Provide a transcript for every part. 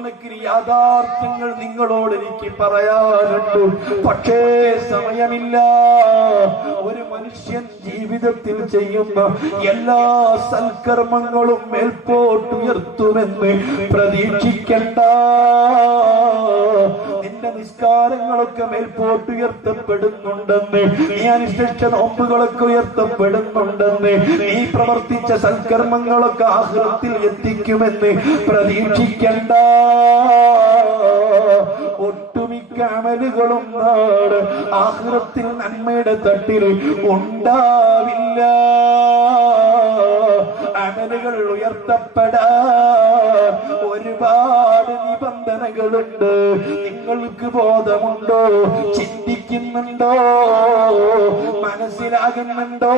നൂറുകണക്കിന് യാഥാർത്ഥ്യങ്ങൾ നിങ്ങളോട് എനിക്ക് പറയാനുണ്ട്. പക്ഷേ സമയമില്ല. ഒരു മനുഷ്യൻ ജീവിതത്തിൽ ചെയ്യുന്ന എല്ലാ സൽക്കർമ്മങ്ങളും മേൽപോട്ടുയർത്തുമെന്ന് പ്രതീക്ഷിക്കണ്ട. നിന്റെ നിസ്കാരങ്ങളൊക്കെ മേൽപോട്ടുയർത്തപ്പെടുന്നുണ്ടെന്ന്, നീ അനുഷ്ഠിച്ച നോമ്പുകളൊക്കെ ഉയർത്തപ്പെടുന്നുണ്ടെന്ന്, നീ പ്രവർത്തിച്ച സൽക്കർമ്മങ്ങളൊക്കെ ആഖിറത്തിൽ എത്തിക്കുമെന്ന് പ്രതീക്ഷിക്കണ്ട. ഒട്ടുമിക്ക അമലുകളും നാട് ആഖിറത്തിൽ നന്മയുടെ തട്ടിൽ ഉണ്ടാവില്ല. അമലുകൾ ഉയർത്തപ്പെടാൻ ഒരുപാട് നിബന്ധനകളുണ്ട്. നിങ്ങൾക്ക് ബോധമുണ്ടോ? ചിന്തിക്കുന്നുണ്ടോ? മനസ്സിലാകുന്നുണ്ടോ?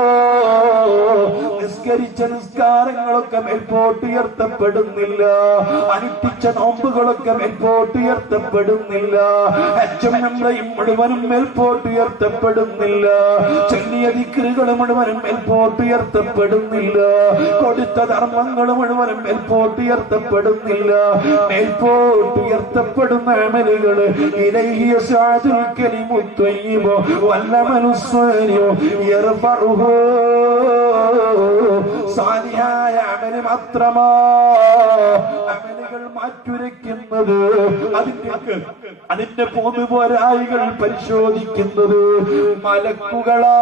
നിസ്കരിച്ച നിസ്കാരങ്ങളൊക്കെ മേൽപോട്ടുയർത്തപ്പെടുന്നില്ല. അനുഷ്ഠിച്ച നോമ്പുകളൊക്കെ മേൽപോട്ടുയർത്തപ്പെടുന്നില്ല. ഹജ്ജും ഉംറയും മുഴുവനും മേൽപോട്ടുയർത്തപ്പെടുന്നില്ല. ചൊല്ലിയ ദിക്റുകൾ മുഴുവനും മേൽപോട്ടുയർത്തപ്പെടുന്നില്ല. കൊടുത്ത ധർമ്മങ്ങൾ മുഴുവനും മേൽപോട്ടുയർത്തപ്പെടുന്നില്ല. മേൽപോട്ടുയർത്തപ്പെടുന്ന അമലുകൾ ഇലൈഹി യസ്അദുൽ കലിമു ത്വയ്യിബു വല്ലമലു സ്വാലിഹു യർഫഉഹു. സാലിഹായ അമൽ മാത്രമാ അമലുകൾ മാറ്റുരയ്ക്കുന്നത്. അതിന്റെ പോരായികൾ പരിശോധിക്കുന്നത് മലക്കുകളാ.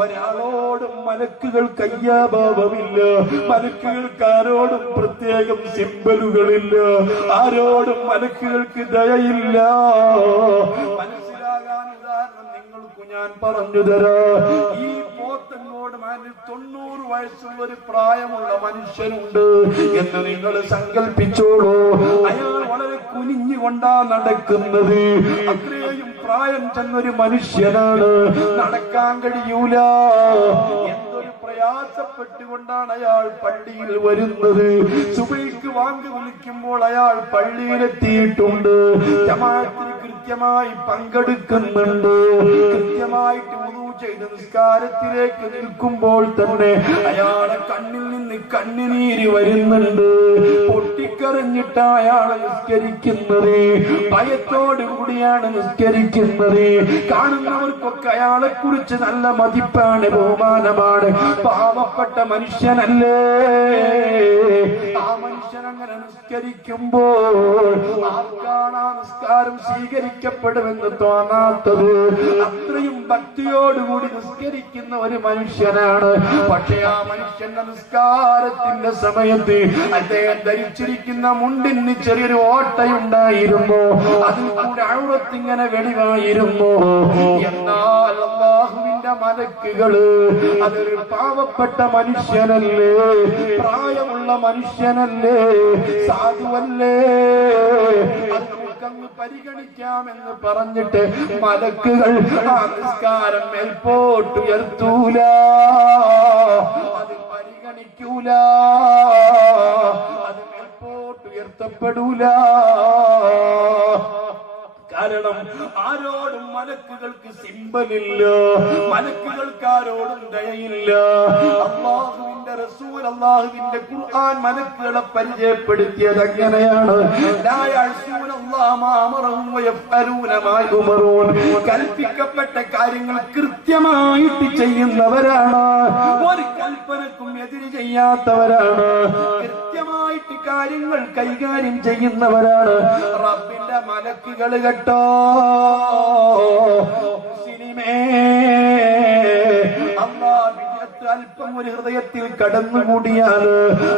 ഒരാളോടും മലക്കുകൾ കയ്യാഭാവമില്ല. മലക്കുകൾക്ക് ആരോടും പ്രത്യേകം സിംബലുകളില്ല. ആരോടും മലക്കുകൾക്ക് ദയയില്ല. മനസ്സിലാകാൻ ഉദാഹരണം നിങ്ങൾക്ക് ഞാൻ പറഞ്ഞു തരാം. ഈ പോത്തങ്ങോട് 90 വയസ്സുള്ള ഒരു പ്രായമുള്ള മനുഷ്യനുണ്ട് എന്ന് നിങ്ങൾ സങ്കല്പിച്ചോളൂ. അയാൾ വളരെ കുനിഞ്ഞുകൊണ്ടാ നടക്കുന്നത്. അത്രയും പ്രായം ചെന്നൊരു മനുഷ്യനാണ്. നടക്കാൻ കഴിയൂല. എന്തൊരു പ്രയാസപ്പെട്ടുകൊണ്ടാണ് അയാൾ പള്ളിയിൽ വരുന്നത്. സുബഹിക്ക് വാങ്ക് വിളിക്കുമ്പോൾ അയാൾ പള്ളിയിലെത്തിയിട്ടുണ്ട്. ജമാഅത്തിന് കൃത്യമായി പങ്കെടുക്കുന്നുണ്ട്. കൃത്യമായിട്ട് വുളൂ ചെയ്ത് നിസ്കാരത്തിലേക്ക് നിൽക്കുമ്പോൾ തന്നെ അയാളെ കണ്ണിൽ നിന്ന് കണ്ണുനീര് വരുന്നുണ്ട്. പൊട്ടിക്കരഞ്ഞിട്ട് അയാൾ നിസ്കരിക്കുന്നത്. ഭയത്തോടു കൂടിയാണ് നിസ്കരിക്കുന്നത്. കാണുന്നവർക്കൊക്കെ അയാളെ കുറിച്ച് നല്ല മതിപ്പാണ്, ബഹുമാനമാണ്. പാവപ്പെട്ട മനുഷ്യനല്ലേ. ആ മനുഷ്യൻ അങ്ങനെ നിസ്കരിക്കുമ്പോൾ ആർക്കാണ് ആ നിസ്കാരം സ്വീകരിക്കപ്പെടുമെന്ന് തോന്നാത്തത്? അത്രയും ഭക്തിയോടുകൂടി നിസ്കരിക്കുന്ന ഒരു മനുഷ്യനാണ്. പക്ഷെ ആ മനുഷ്യന്റെ നിസ്കാരത്തിന്റെ സമയത്ത് അദ്ദേഹം ധരിച്ചിരിക്കുന്ന മുണ്ടിന് ചെറിയൊരു ഓട്ടയുണ്ടായിരുന്നു. അതിൽ കൂടെ ഔറത്തിങ്ങനെ വെളിവായിരുന്നു. എന്നാൽ അല്ലാഹുവിന്റെ മലക്കുകള് അതൊരു പാവപ്പെട്ട മനുഷ്യനല്ലേ, പ്രായമുള്ള മനുഷ്യനല്ലേ, സാധുവല്ലേ, അങ്ങ് പരിഗണിക്കാമെന്ന് പറഞ്ഞിട്ട് മലക്കുകൾ ആ നിസ്കാരം മേൽപോട്ടുയർത്തൂല. അത് പരിഗണിക്കൂല. അത് മേൽപോട്ടുയർത്തപ്പെടൂല. കാരണം ആരോടും മലക്കുകൾക്ക് സിംബലില്ല. മലക്കുകൾക്ക് ആരോടും ദയയില്ല. അല്ലാഹുവിന്റെ റസൂൽ, അല്ലാഹുവിന്റെ ഖുർആൻ മലക്കുകളെ പരിചയപ്പെടുത്തിയത് അങ്ങനെയാണ്. കൽപ്പിക്കപ്പെട്ട കാര്യങ്ങൾ കൃത്യമായിട്ട് ചെയ്യുന്നവരാണ്. ഒരു കൽപ്പനക്കും എതിര് ചെയ്യാത്തവരാണ്. കൃത്യമായിട്ട് കാര്യങ്ങൾ കൈകാര്യം ചെയ്യുന്നവരാണ് റബ്ബിന്റെ മലക്കുകൾ. കേട്ടോ മുസ്ലിമേ, അല്ലാഹ് അല്പം ഒരു ഹൃദയത്തിൽ കടന്നുകൂടിയാൽ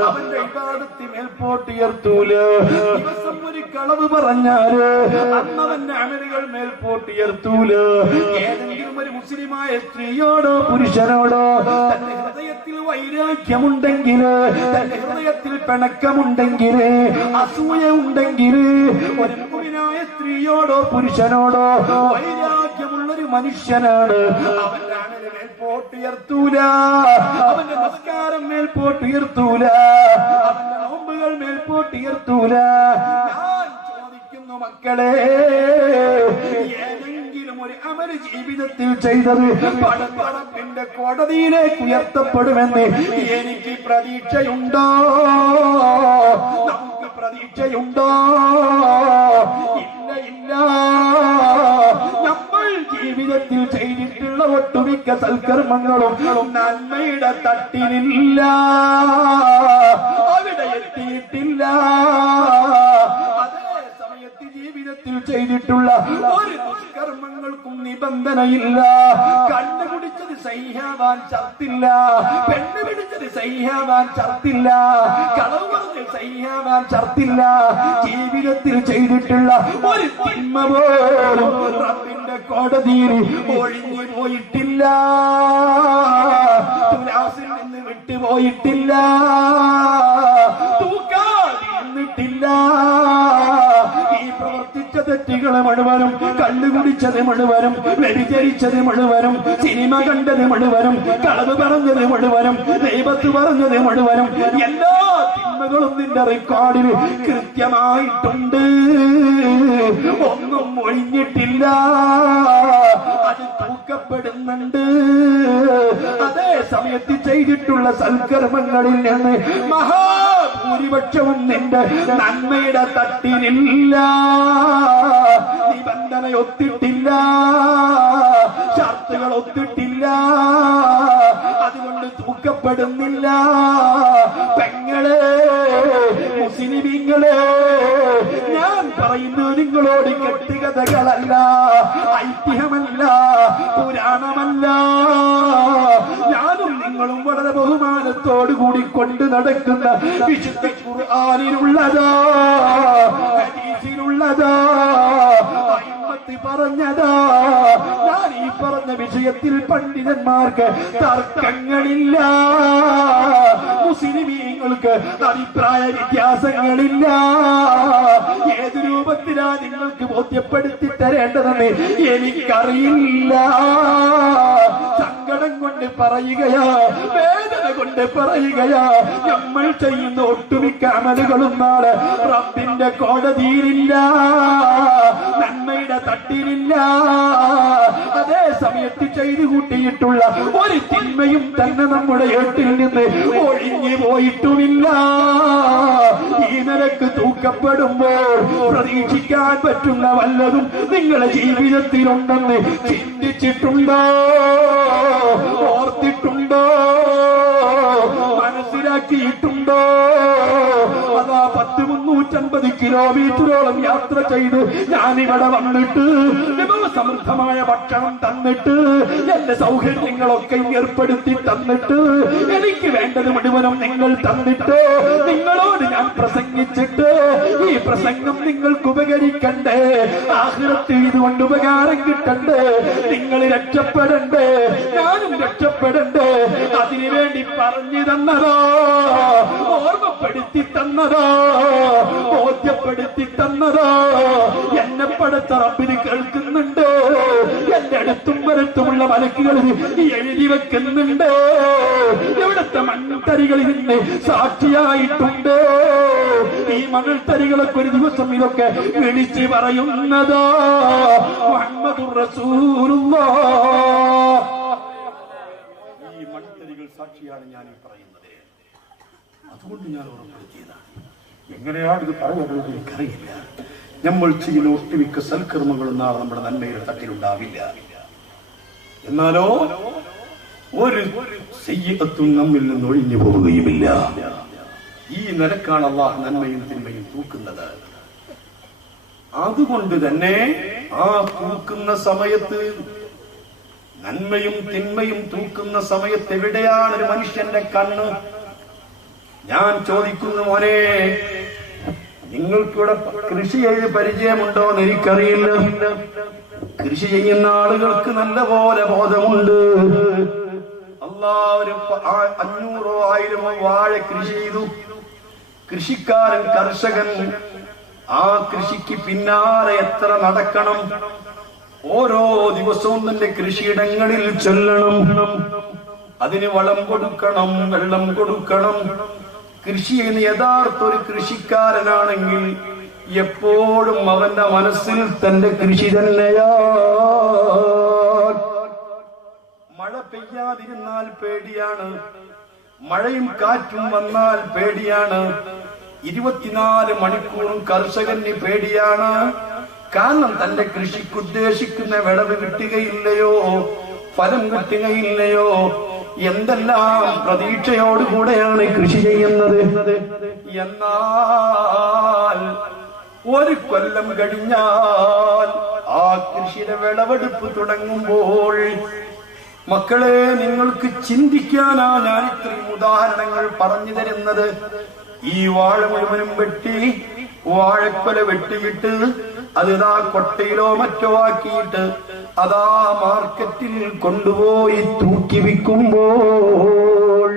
അവന്റെ ഇബാദത്ത് മേൽപോട്ടുയർത്തൂല. ദിവസം ഒരു കളവ് പറഞ്ഞാല് അന്നവന്റെ അമലുകൾ മേൽപോട്ടുയർത്തൂല. ഏതെങ്കിലും ഒരു മുസ്ലിമായ സ്ത്രീയോടോ പുരുഷനോടോ തന്റെ ഹൃദയത്തിൽ വൈരാഗ്യമുണ്ടെങ്കിൽ, തന്റെ ഹൃദയത്തിൽ പിണക്കമുണ്ടെങ്കിൽ, അസൂയ ഉണ്ടെങ്കിൽ, ഒരു മുഅ്മിനായ സ്ത്രീയോടോ പുരുഷനോടോ വൈരാഗ്യമുള്ളൊരു മനുഷ്യനാണ് അവന്റെ അമല് മേൽപോട്ടുയർത്തൂല. അവന്റെ നമസ്കാരം മേൽപോട്ടുയർത്തൂല. അവന്റെ നോമ്പുകൾ മേൽപോട്ടുയർത്തൂല. ഞാൻ ചോദിക്കുന്നു മക്കളെ, ഏതെങ്കിലും ഒരു അമല് ജീവിതത്തിൽ ചെയ്തത് പടപ്പടപ്പിന്റെ കോടതിയിലേക്ക് ഉയർത്തപ്പെടുമെന്ന് എനിക്ക് പ്രതീക്ഷയുണ്ടോ? നമുക്ക് പ്രതീക്ഷയുണ്ടോ? ഇല്ല ഇല്ല. നമ്മൾ ജീവിതത്തിൽ ചെയ്തിട്ടുള്ള ഒട്ടുമിക്ക സൽക്കർമ്മങ്ങളും നന്മയുടെ തട്ടിലില്ല, അവിടെ എത്തിയിട്ടില്ല. അതേ സമയത്ത് ജീവിതത്തിൽ ചെയ്തിട്ടുള്ള ഒരു ദുഷ്കർമ്മങ്ങൾക്കും നിബന്ധനയില്ല. കണ്ണു കുടിച്ചത് സഹിയാവാൻ ചർത്തില്ല, പെണ്ണ് പിടിച്ചത് സഹിയാവാൻ ചർത്തില്ല, കളവ് പറഞ്ഞത് സഹിയാവാൻ ചർത്തില്ല. ജീവിതത്തിൽ ചെയ്തിട്ടുള്ള ഒരു തിന്മ പോലും റബ്ബിന്റെ കോടതിയിൽ ഒഴിഞ്ഞു പോയിട്ടില്ല, തുലാസിൽ നിന്ന് വിട്ടുപോയിട്ടില്ല, തൂക്കാതിരുന്നിട്ടില്ല. ഈ പ്രവർത്തിച്ച തെറ്റുകൾ മുഴുവനും, കള്ളുകുടിച്ചത് മുഴുവനും, വ്യഭിചരിച്ചത് മുഴുവനും, സിനിമ കണ്ടത് മുഴുവനും, കളവ് പറഞ്ഞത് മുഴുവനും, ദൈവത്ത് പറഞ്ഞത് മുഴുവനും, എല്ലാ തിന്മകളും നിന്റെ റെക്കോർഡിൽ കൃത്യമായിട്ടുണ്ട്. ഒന്നും ഒഴിഞ്ഞിട്ടില്ല, അത് തൂക്കപ്പെടുന്നുണ്ട്. അതേ സമയത്ത് ചെയ്തിട്ടുള്ള സൽക്കർമ്മങ്ങളിൽ നിന്ന് മഹാഭൂരിപക്ഷവും നിന്റെ നന്മയുടെ തട്ടിലില്ല, നിബന്ധന ഒത്തിട്ടില്ല, ഷർത്തുകൾ ഒത്തിട്ടില്ല, അതുകൊണ്ട് തൂക്കപ്പെടുന്നില്ല. പെങ്ങളെ, മുസ്ലിമീങ്ങളെ, ഞാൻ പറയുന്നത് നിങ്ങളോട് കെട്ടുകഥകളല്ല, ഐതിഹ്യമല്ല, പുരാണമല്ല. ഞാനും നിങ്ങളും വളരെ ബഹുമാനത്തോടു കൂടി കൊണ്ട് നടക്കുന്ന വിശുദ്ധ ഖുർആനിലുള്ളതാ, ഹദീസിലുള്ളതാ, പറഞ്ഞതാ. ഞാൻ ഈ പറഞ്ഞ വിഷയത്തിൽ പണ്ഡിതന്മാർക്ക് തർക്കങ്ങളില്ല, മുസ്ലിമീങ്ങൾക്ക് അഭിപ്രായ വ്യത്യാസങ്ങളില്ല. ഏത് രൂപത്തിലാ നിങ്ങൾക്ക് ബോധ്യപ്പെടുത്തി തരേണ്ടതെന്ന് എനിക്കറിയില്ല. സങ്കടം കൊണ്ട് പറയുകയാ, വേദന കൊണ്ട് പറയുകയാ, നമ്മൾ ചെയ്യുന്ന ഒട്ടുമിക്ക അമലുകളും നാളെ റബ്ബിന്റെ കോടതിയിലില്ല, നന്മയുടെ തട്ടിലില്ല. അതേ സമയത്ത് ചെയ്തു കൂട്ടിയിട്ടുള്ള ഒരു തിന്മയും തന്നെ നമ്മുടെ ഏട്ടിൽ നിന്ന് ഒഴിഞ്ഞു പോയിട്ടുമില്ല. ഈ നിലക്ക് തൂക്കപ്പെടുമ്പോൾ പ്രതീക്ഷിക്കാൻ പറ്റുന്ന വല്ലതും നിങ്ങളുടെ ജീവിതത്തിലുണ്ടെന്ന് ചിന്തിച്ചിട്ടുണ്ടോ? ഓർത്തിട്ടുണ്ടോ? മനസ്സിലാക്കിയിട്ടുണ്ടോ? അതാ 350 കിലോമീറ്ററോളം യാത്ര ചെയ്ത് ഞാനിവിടെ വന്നിട്ട് സമൃദ്ധമായ ഭക്ഷണം തന്നിട്ട് എന്റെ സൗകര്യങ്ങളൊക്കെ ഏർപ്പെടുത്തി തന്നിട്ട് എനിക്ക് വേണ്ടത് മുഴുവനും നിങ്ങൾ തന്നിട്ട് നിങ്ങളോട് ഞാൻ പ്രസംഗിച്ചിട്ട് ഈ പ്രസംഗം നിങ്ങൾക്ക് ഉപകരിക്കണ്ടേ, ആഖിറത്തിൽ ഇതുകൊണ്ട് ഉപകാരം കിട്ടണ്ടേ, നിങ്ങൾ രക്ഷപ്പെടണ്ടേ, ഞാനും രക്ഷപ്പെടണ്ടേ, അതിനുവേണ്ടി പറഞ്ഞു തന്നതോ, ഓർമ്മപ്പെടുത്തി തന്നതോ, ബോധ്യപ്പെടുത്തി തന്നതോ. എന്നെ പടുത്ത റബ്ബിന് കേൾക്കുന്നുണ്ട്, എന്റെ അടുത്തും വരത്തുമുള്ള മലക്കുകളിൽ എഴുതി വെക്കുന്നുണ്ട്, ഇവിടുത്തെ മൺതരികളിൽ നിന്ന് സാക്ഷിയായിട്ടുണ്ട്. ഈ മണൽത്തരികളൊക്കെ ഒരു ദിവസം ഇതൊക്കെ വിളിച്ച് പറയുന്നതോ മുഹമ്മദുർ റസൂലുള്ളാഹ്. ഈ മൺതരികൾ സാക്ഷിയാണ് ഞാൻ പറയുന്നത്, അതുകൊണ്ട് ഞാൻ ഉറപ്പെടുത്തിയതാണ്. എങ്ങനെയാണ് ഇത് പറയുന്നത് എനിക്കറിയില്ല. നമ്മൾ ചെയ്യുന്ന ഒട്ടുമിക്ക സൽക്കർമ്മങ്ങളും നാളെ നമ്മുടെ നന്മയുടെ തട്ടിലുണ്ടാവില്ല. എന്നാലോ ഒരു സയ്യിഅത്തും നമ്മിൽ നിന്ന് ഒഴിഞ്ഞു പോവുകയുമില്ല. ഈ നിലക്കാണ് അല്ലാഹു നന്മയും തിന്മയും തൂക്കുന്നത്. അതുകൊണ്ട് തന്നെ ആ തൂക്കുന്ന സമയത്ത്, നന്മയും തിന്മയും തൂക്കുന്ന സമയത്ത് എവിടെയാണ് ഒരു മനുഷ്യന്റെ കണ്ണ്? ഞാൻ ചോദിക്കുന്നു, മോനെ, നിങ്ങൾക്കിവിടെ കൃഷി ചെയ്ത് പരിചയമുണ്ടോ എന്ന് എനിക്കറിയില്ല. കൃഷി ചെയ്യുന്ന ആളുകൾക്ക് നല്ല പോലെ ബോധമുണ്ട്. ഒരു 500 1000 വാഴ കൃഷി ചെയ്തു. കൃഷിക്കാരൻ, കർഷകൻ ആ കൃഷിക്ക് പിന്നാലെ എത്ര നടക്കണം, ഓരോ ദിവസവും തന്റെ കൃഷിയിടങ്ങളിൽ ചെല്ലണം, അതിന് വളം കൊടുക്കണം, വെള്ളം കൊടുക്കണം. കൃഷി ചെയ്യുന്ന യഥാർത്ഥ ഒരു കൃഷിക്കാരനാണെങ്കിൽ എപ്പോഴും അവന്റെ മനസ്സിൽ തന്റെ കൃഷി തന്നെയാ. മഴ പെയ്യാതിരുന്നാൽ പേടിയാണ്, മഴയും കാറ്റും വന്നാൽ പേടിയാണ്. 24 മണിക്കൂറും കർഷകന് പേടിയാണ്. കാരണം തന്റെ കൃഷിക്ക് ഉദ്ദേശിക്കുന്ന വിളവ് കിട്ടുകയില്ലയോ, ഫലം കിട്ടുകയില്ലയോ, എന്തെല്ലാം പ്രതീക്ഷയോടുകൂടെയാണ് കൃഷി ചെയ്യുന്നത്. എന്നാൽ ഒരു കൊല്ലം കഴിഞ്ഞാൽ ആ കൃഷിയുടെ വിളവെടുപ്പ് തുടങ്ങുമ്പോൾ മക്കളെ, നിങ്ങൾക്ക് ചിന്തിക്കാനാ ഞാൻ ഇത്രയും ഉദാഹരണങ്ങൾ പറഞ്ഞു തരുന്നത്. ഈ വാഴ മുഴുവനും വെട്ടി, വാഴക്കൊല വെട്ടിയിട്ട് അതിതാ കൊട്ടയിലോ മറ്റോ ആക്കിയിട്ട് അതാ മാർക്കറ്റിൽ കൊണ്ടുപോയി തൂക്കി വിൽക്കുമ്പോൾ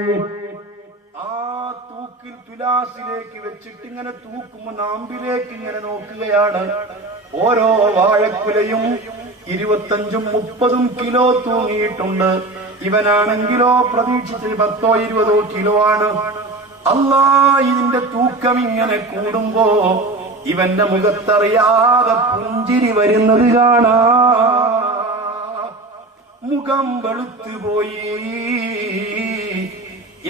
ആ തൂക്കിൽ തുലാസിലേക്ക് വെച്ചിട്ട് ഇങ്ങനെ തൂക്കുമ്പോ നാമ്പിലേക്ക് ഇങ്ങനെ നോക്കുകയാണ്. ഓരോ വാഴക്കുലയും 25-30 കിലോ തൂങ്ങിയിട്ടുണ്ട്. ഇവനാണെങ്കിലോ പ്രതീക്ഷിച്ചത് 10-20 കിലോ ആണ്. അല്ലാ, ഇതിന്റെ തൂക്കം ഇങ്ങനെ കൂടുമ്പോ ഇവന്റെ മുഖത്തറിയാതെ പുഞ്ചിരി വരുന്നത് കാണാ. മുഖം വെളുത്തുപോയി.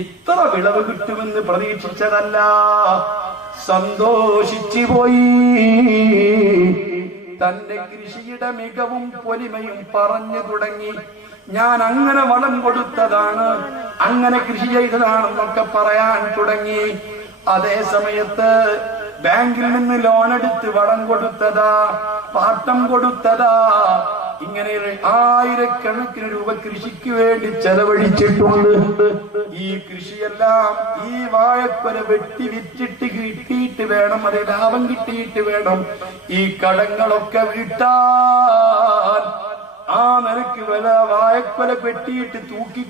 ഇത്ര വിളവ് കിട്ടുമെന്ന് പ്രതീക്ഷിച്ചതല്ല. സന്തോഷിച്ചു പോയി. തന്റെ കൃഷിയുടെ മികവും പൊലിമയും പറഞ്ഞു തുടങ്ങി. ഞാൻ അങ്ങനെ വളം കൊടുത്തതാണ്, അങ്ങനെ കൃഷി ചെയ്തതാണെന്നൊക്കെ പറയാൻ തുടങ്ങി. അതേ സമയത്ത് ബാങ്കിൽ നിന്ന് ലോൺ എടുത്ത് വളം കൊടുത്തതാ, പാട്ടം കൊടുത്തതാ, ഇങ്ങനെ 1000കണക്കിന് രൂപ കൃഷിക്ക് വേണ്ടി ചെലവഴിച്ചിട്ടുണ്ട്. ഈ കൃഷിയെല്ലാം ഈ വാഴക്കൊല വെട്ടി വിറ്റിട്ട് കിട്ടിയിട്ട് വേണം, അത് ലാഭം കിട്ടിയിട്ട് വേണം ഈ കടങ്ങളൊക്കെ വീട്ടാൻ. ആ നിലക്ക് വില വാഴക്കൊല വെട്ടിയിട്ട് തൂക്കി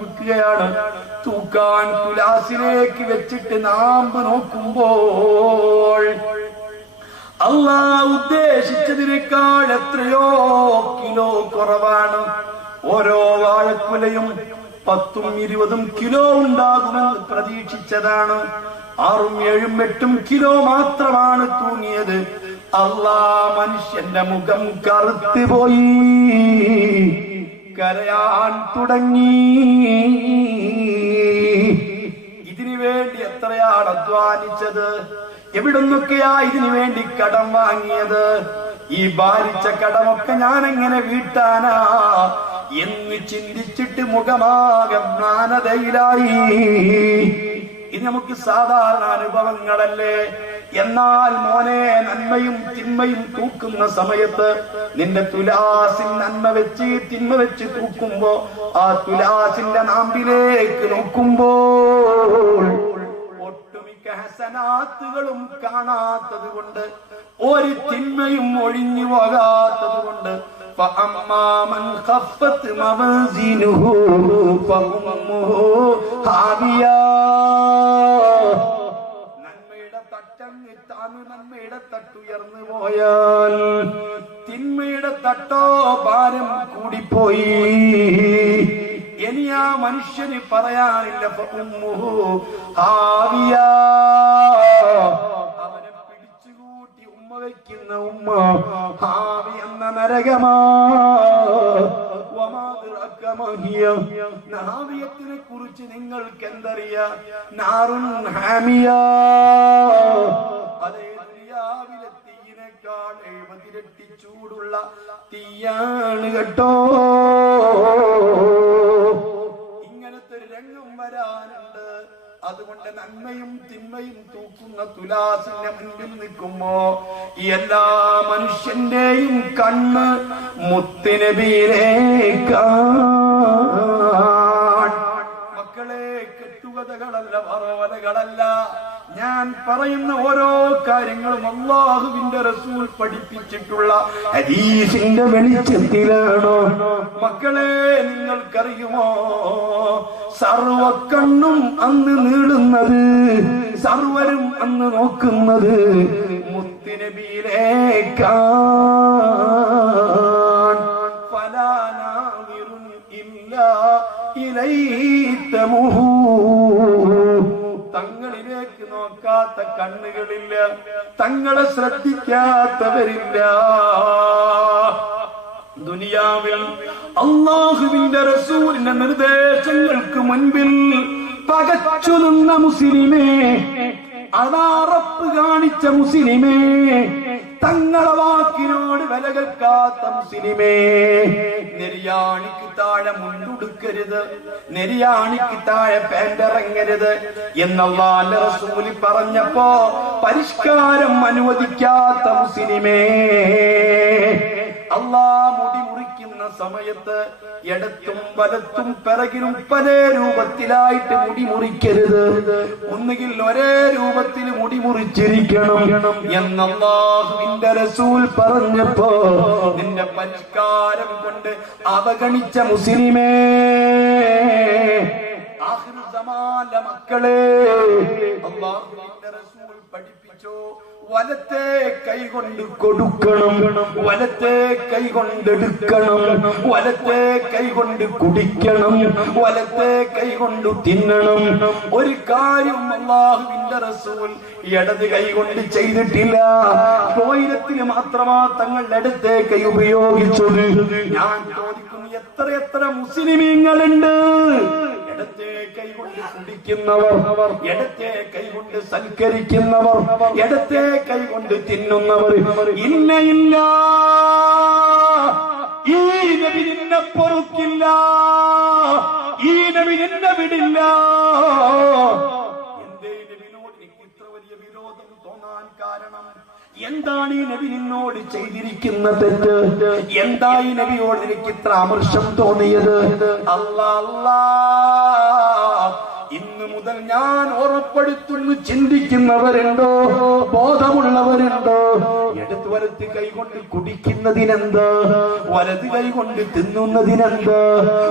വിൽക്കുകയാണ്. തൂക്കാൻ തുലാസിലേക്ക് വെച്ചിട്ട് നാമ്പ് നോക്കുമ്പോൾ അല്ലാഹ് ഉദ്ദേശിച്ചതിനേക്കാൾ എത്രയോ കിലോ കുറവാണ്. ഓരോ വാഴക്കുലയും 10-20 കിലോ ഉണ്ടാകുമെന്ന് പ്രതീക്ഷിച്ചതാണ്. 6-7-8 കിലോ മാത്രമാണ് തൂങ്ങിയത്. അല്ലാഹ്, മനുഷ്യന്റെ മുഖം കറുത്തുപോയി, കരയാൻ തുടങ്ങി. ഇതിനു വേണ്ടി എത്രയാണ് അധ്വാനിച്ചത്, എവിടുന്നൊക്കെയാ ഇതിനു വേണ്ടി കടം വാങ്ങിയത്, ഈ ഭാരിച്ച കടമൊക്കെ ഞാൻ എങ്ങനെ വീട്ടാനാ എന്ന് ചിന്തിച്ചിട്ട് മുഖമാകെ മ്ലാനതയിലായി. ഇത് നമുക്ക് സാധാരണ അനുഭവങ്ങളല്ലേ. എന്നാൽ മോനെ, നന്മയും തിന്മയും തൂക്കുന്ന സമയത്ത് നിന്റെ തുലാസിൽ നന്മ വെച്ച് തിന്മ വെച്ച് തൂക്കുമ്പോ ആ തുലാസിന്റെ നാമ്പിലേക്ക് നോക്കുമ്പോൾ ഒട്ടുമിക്ക ഹസനാത്തുകളും കാണാത്തത് കൊണ്ട്, ഒരു തിന്മയും ഒഴിഞ്ഞു പോകാത്തത് കൊണ്ട് فأما من خفت موازينه فأمه هاوية. നന്മയുടെ തട്ടുയർന്നു പോയാൽ തിന്മയുടെ തട്ടോ ഭാരം കൂടിപ്പോയി. ഇനി ആ മനുഷ്യന് പറയാനില്ല ഫഉമ്മുഹു ഹാവിയ. അവനെ പിടിച്ചുകൂട്ടി ഉമ്മ വയ്ക്കുന്ന ഉമ്മ ഹാവി എന്ന നരകമാ. നാവിയത്തിനെ കുറിച്ച് നിങ്ങൾക്ക് എന്തറിയാം? നാറുൻ ഹാമിയ. അതേ ദുനിയാവിലെ തീയിനേക്കാൾ 70 ഇരട്ടി ചൂടുള്ള തീയാണ് കേട്ടോ. ഇങ്ങനത്തെ ഒരു രംഗം വരാനുണ്ട്. അതുകൊണ്ട് നന്മയും തിന്മയും തൂക്കുന്ന തുലാസിന്റെ മുൻപിൽ നിൽക്കുമ്പോ എല്ലാ മനുഷ്യന്റെയും കണ്ണ് മുത്തുനബിയിലേക്കാണ്. മക്കളെ, കെട്ടുകഥകളല്ല, പറവലകളല്ല. ഞാൻ പറയുന്ന ഓരോ കാര്യങ്ങളും അല്ലാഹുവിന്റെ റസൂൽ പഠിപ്പിച്ചിട്ടുള്ള ഹദീസിന്റെ വെളിച്ചത്തിലാണോ? മക്കളെ, നിങ്ങൾക്കറിയുമോ, സർവക്കണ്ണും അന്ന് നീളുന്നത്, സർവരും അന്ന് നോക്കുന്നത് മുത്തുനബിയിലേക്കാണ്. ഫലാ നാദിറുൻ ഇല്ലാ ഇലൈതമുഹു. തങ്ങളിലേക്ക് നോക്കാത്ത കണ്ണുകളില്ല, തങ്ങളെ ശ്രദ്ധിക്കാത്തവരില്ല. ദുനിയാവിൽ അല്ലാഹുവിന്റെ റസൂലിന്റെ നിർദ്ദേശങ്ങൾക്ക് മുൻപിൽ പകച്ചു നിന്ന മുസ്ലിമേ, അനാറപ്പ് കാണിച്ച മുസ്ലിമേ, തങ്ങളെ വാക്കിനോട് വിലകൽക്കാത്ത മുസ്ലിമേ, നെരിയാണിക്ക് താഴെ മുണ്ടുടുക്കരുത്, നെരിയാണിക്ക് താഴെ പാൻറിറങ്ങരുത് എന്നല്ലാഹുവിന്റെ റസൂല് പറഞ്ഞപ്പോ പരിഷ്കാരം അനുവദിക്കാത്ത മുസ്ലിമേ, അല്ലാഹ് മുടി മുറിക്കുന്ന സമയത്ത് ഇടത്തും വലത്തും പിറകിലും പല രൂപത്തിലായിട്ട് മുടി മുറിക്കരുത്, ഒന്നുകിൽ ഒരേ രൂപത്തിൽ മുടി മുറിച്ചിരിക്കണം എന്ന് അല്ലാഹുവിന്റെ റസൂൽ പറഞ്ഞപ്പോ നിന്റെ പരിഷ്കാരം കൊണ്ട് അവഗണിച്ച മുസ്ലിമേ, ആഖിറു സമാനിലെ മക്കളെ, അല്ലാഹുവിന്റെ റസൂൽ പഠിപ്പിച്ചു, വലത്തെ കൈ കൊണ്ട് കൊടുക്കണം, വലത്തെ കൈ കൊണ്ടെടുക്കണം, വലത്തെ കൈ കൊണ്ട് കുടിക്കണം, വലത്തെ കൈ കൊണ്ട് തിന്നണം. ഒരു കാര്യം അല്ലാഹുവിന്റെ റസൂൽ ഇടത് കൈ കൊണ്ട് ചെയ്തിട്ടില്ല. ടോയ്ലറ്റിന് മാത്രമാ തങ്ങൾ ഇടത്തെ കൈ ഉപയോഗിച്ചത്. ഞാൻ ചോദിക്കുന്നു, എത്ര മുസ്ലിമീങ്ങളുണ്ട് ഇടത്തെ കൈ കൊണ്ട് കുടിക്കുന്നവർ, ഇടത്തെ കൈ കൊണ്ട് സൽക്കരിക്കുന്നവർ, ഇടത്തെ കൈ കൊണ്ട് തിന്നുന്നവർ? ഇല്ല, ഈ നബി നിന്നെ പൊറുക്കില്ല, ഈ നബി നിന്നെ വിടില്ല. എന്തേ നബിനോട് എനിക്ക് ഇത്ര വലിയ വിരോധം തോന്നാൻ കാരണം? എന്താണ് ഈ നബി നിന്നോട് ചെയ്തിരിക്കുന്ന തെറ്റ്? എന്താ ഈ നബിയോട് എനിക്ക് ഇത്ര അമർഷം തോന്നിയത്? അല്ലാ, ഇന്ന് മുതൽ ഞാൻ ഉറപ്പെടുത്തുന്നു, ചിന്തിക്കുന്നവരുണ്ടോ, ബോധമുള്ളവരുണ്ടോ? ഇടത് വലത്ത് കൈകൊണ്ട് കുടിക്കുന്നതിനെന്ത്, വലത് കൈകൊണ്ട് തിന്നുന്നതിനെന്ത്,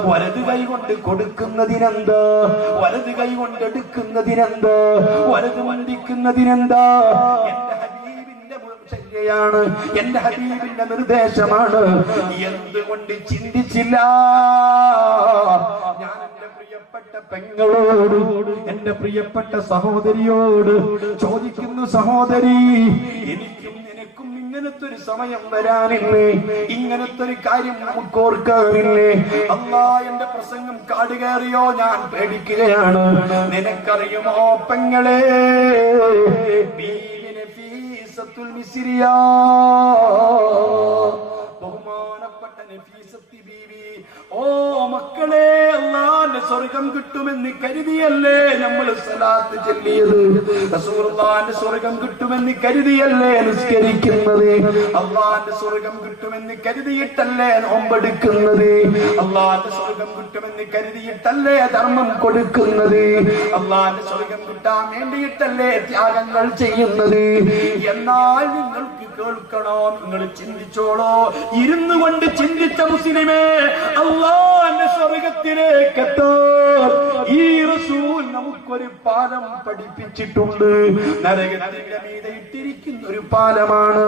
വലത് കൈകൊണ്ട് കൊടുക്കുന്നതിനെന്ത്, വലത് കൈകൊണ്ട് എടുക്കുന്നതിനെന്ത്, വലത് മണ്ടിക്കുന്നതിനെന്താ? എന്റെ ഹബീബിന്റെ ചര്യയാണ്, എന്റെ ഹബീബിന്റെ നിർദ്ദേശമാണ്. എന്തുകൊണ്ട് ചിന്തിച്ചില്ല? ഞാൻ പ്രിയപ്പെട്ട പെങ്ങളോട്, എന്റെ പ്രിയപ്പെട്ട സഹോദരിയോട് ചോദിക്കുന്നു, സഹോദരി, എനിക്കും നിനക്കും ഇങ്ങനത്തെ ഒരു സമയം വരാനില്ലേ? ഇങ്ങനത്തെ ഒരു കാര്യം നമുക്ക് ഓർക്കാറില്ലേ? അല്ലാ, എന്റെ പ്രസംഗം കാട് കയറിയോ? ഞാൻ പേടിക്കുകയാണ്. നിനക്കറിയുമോ പെങ്ങളെ, ബഹുമാനപ്പെട്ട നഫീസത്തി ബീവി, ഓ മക്കളെ, അല്ലാഹുവിന്റെ സ്വർഗം കിട്ടുമെന്ന് കരുതിയല്ലേ നമ്മൾ സലാത്ത് ചൊല്ലിയത്? റസൂലുള്ളാഹിന്റെ സ്വർഗം കിട്ടുമെന്ന് കരുതിയല്ലേ നിസ്കരിക്കുന്നത്? അല്ലാഹുവിന്റെ സ്വർഗം കിട്ടുമെന്ന് കരുതിയിട്ടല്ലേ നോമ്പെടുക്കുന്നത്? അല്ലാഹുവിന്റെ സ്വർഗം കിട്ടുമെന്ന് കരുതിയിട്ടല്ലേ ധർമ്മം കൊടുക്കുന്നത്? അല്ലാഹുവിന്റെ സ്വർഗം കിട്ടാൻ വേണ്ടിയിട്ടല്ലേ ത്യാഗങ്ങൾ ചെയ്യുന്നത്? എന്നാൽ നിങ്ങൾക്ക് കേൾക്കണോ, നിങ്ങൾ ചിന്തിച്ചോളോ, ഇരുന്നു കൊണ്ട് ചിന്തിച്ച മുസ്ലിമേ, അല്ലാഹുവിന്റെ സ്വർഗത്തിലേക്ക് എത്താൻ ഈ റസൂൽ നമുക്കൊരു പാലം പഠിപ്പിച്ചിട്ടുണ്ട്. നരകത്തിന്റെ മീതെ ഇട്ടിരിക്കുന്ന ഒരു പാലമാണ്.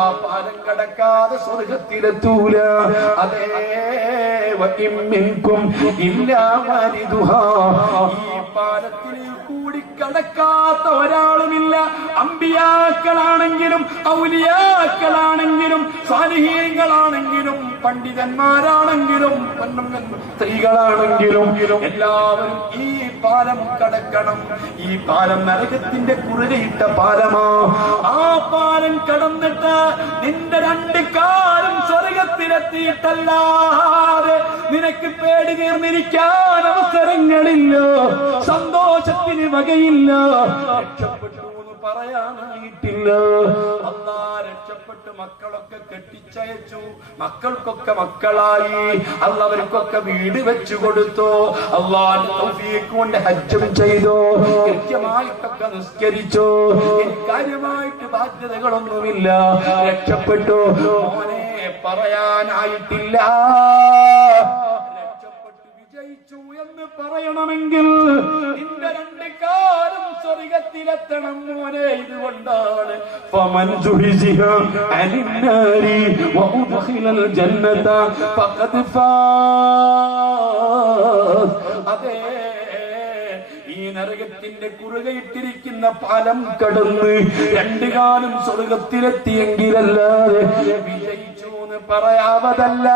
ആ പാലം കടക്കാതെ സ്വർഗത്തിലെത്തൂല. അതേ, വഇമ്മിൻകും ഇല്ലാ വാരിദുഹാ, ഈ പാലത്തിൽ കൂടി കടക്കാത്ത ഒരാളുമില്ല. അമ്പിയാക്കളാണെങ്കിലും ഔലിയാക്കളാണെങ്കിലും സ്വാലിഹീങ്ങളാണെങ്കിലും പണ്ഡിതന്മാരാണെങ്കിലും സ്ത്രീകളാണെങ്കിലും എല്ലാവരും ഈ പാലം കടക്കണം. ഈ പാലം നരകത്തിന്റെ കുറുകയിട്ട പാലമാ. ആ പാലം കടന്നിട്ട് നിന്റെ രണ്ട് കാലും സ്വർഗത്തിലെത്തിയിട്ടല്ലാതെ നിനക്ക് പേടി തീർന്നിരിക്കാൻ അവസരങ്ങളില്ല, സന്തോഷത്തിന് വകയില്ല. രക്ഷപ്പെട്ടു എന്ന് പറയാനായിട്ടില്ല. അല്ലാഹ് രക്ഷപ്പെട്ട് മക്കളൊക്കെ കെട്ടിച്ചയച്ചു, മക്കൾക്കൊക്കെ മക്കളായി, അല്ലാഹ് അവർക്കൊക്കെ വീട് വെച്ചു കൊടുത്തു. അല്ലാഹുവിന്റെ തൗഫീഖ് കൊണ്ട് ഹജ്ജും ചെയ്തു, കൃത്യമായിട്ടൊക്കെ നിസ്കരിച്ചു. കാര്യമായിട്ട് ബാധ്യതകളൊന്നുമില്ല, രക്ഷപ്പെട്ടു. മോനെ പറയാനായിട്ടില്ല. വിജയിച്ചു എന്ന് പറയണമെങ്കിൽ നിന്റെ രണ്ട് കാലം സ്വർഗത്തിലെത്തണം മോനെ. ഇതുകൊണ്ടാണ് ഫമൻ സുഹിസിഹ അനിന്നാരി വഉദ്ഖിലൽ ജന്നത ഫഖദ് ഫാസ്. അതേ, ഈ നരകത്തിന്റെ കുറുകയിട്ടിരിക്കുന്ന പാലം കടന്ന് രണ്ടു കാലം സ്വർഗത്തിലെത്തിയെങ്കിലല്ലാതെ വിജയിച്ചു എന്ന് പറയാവതല്ല.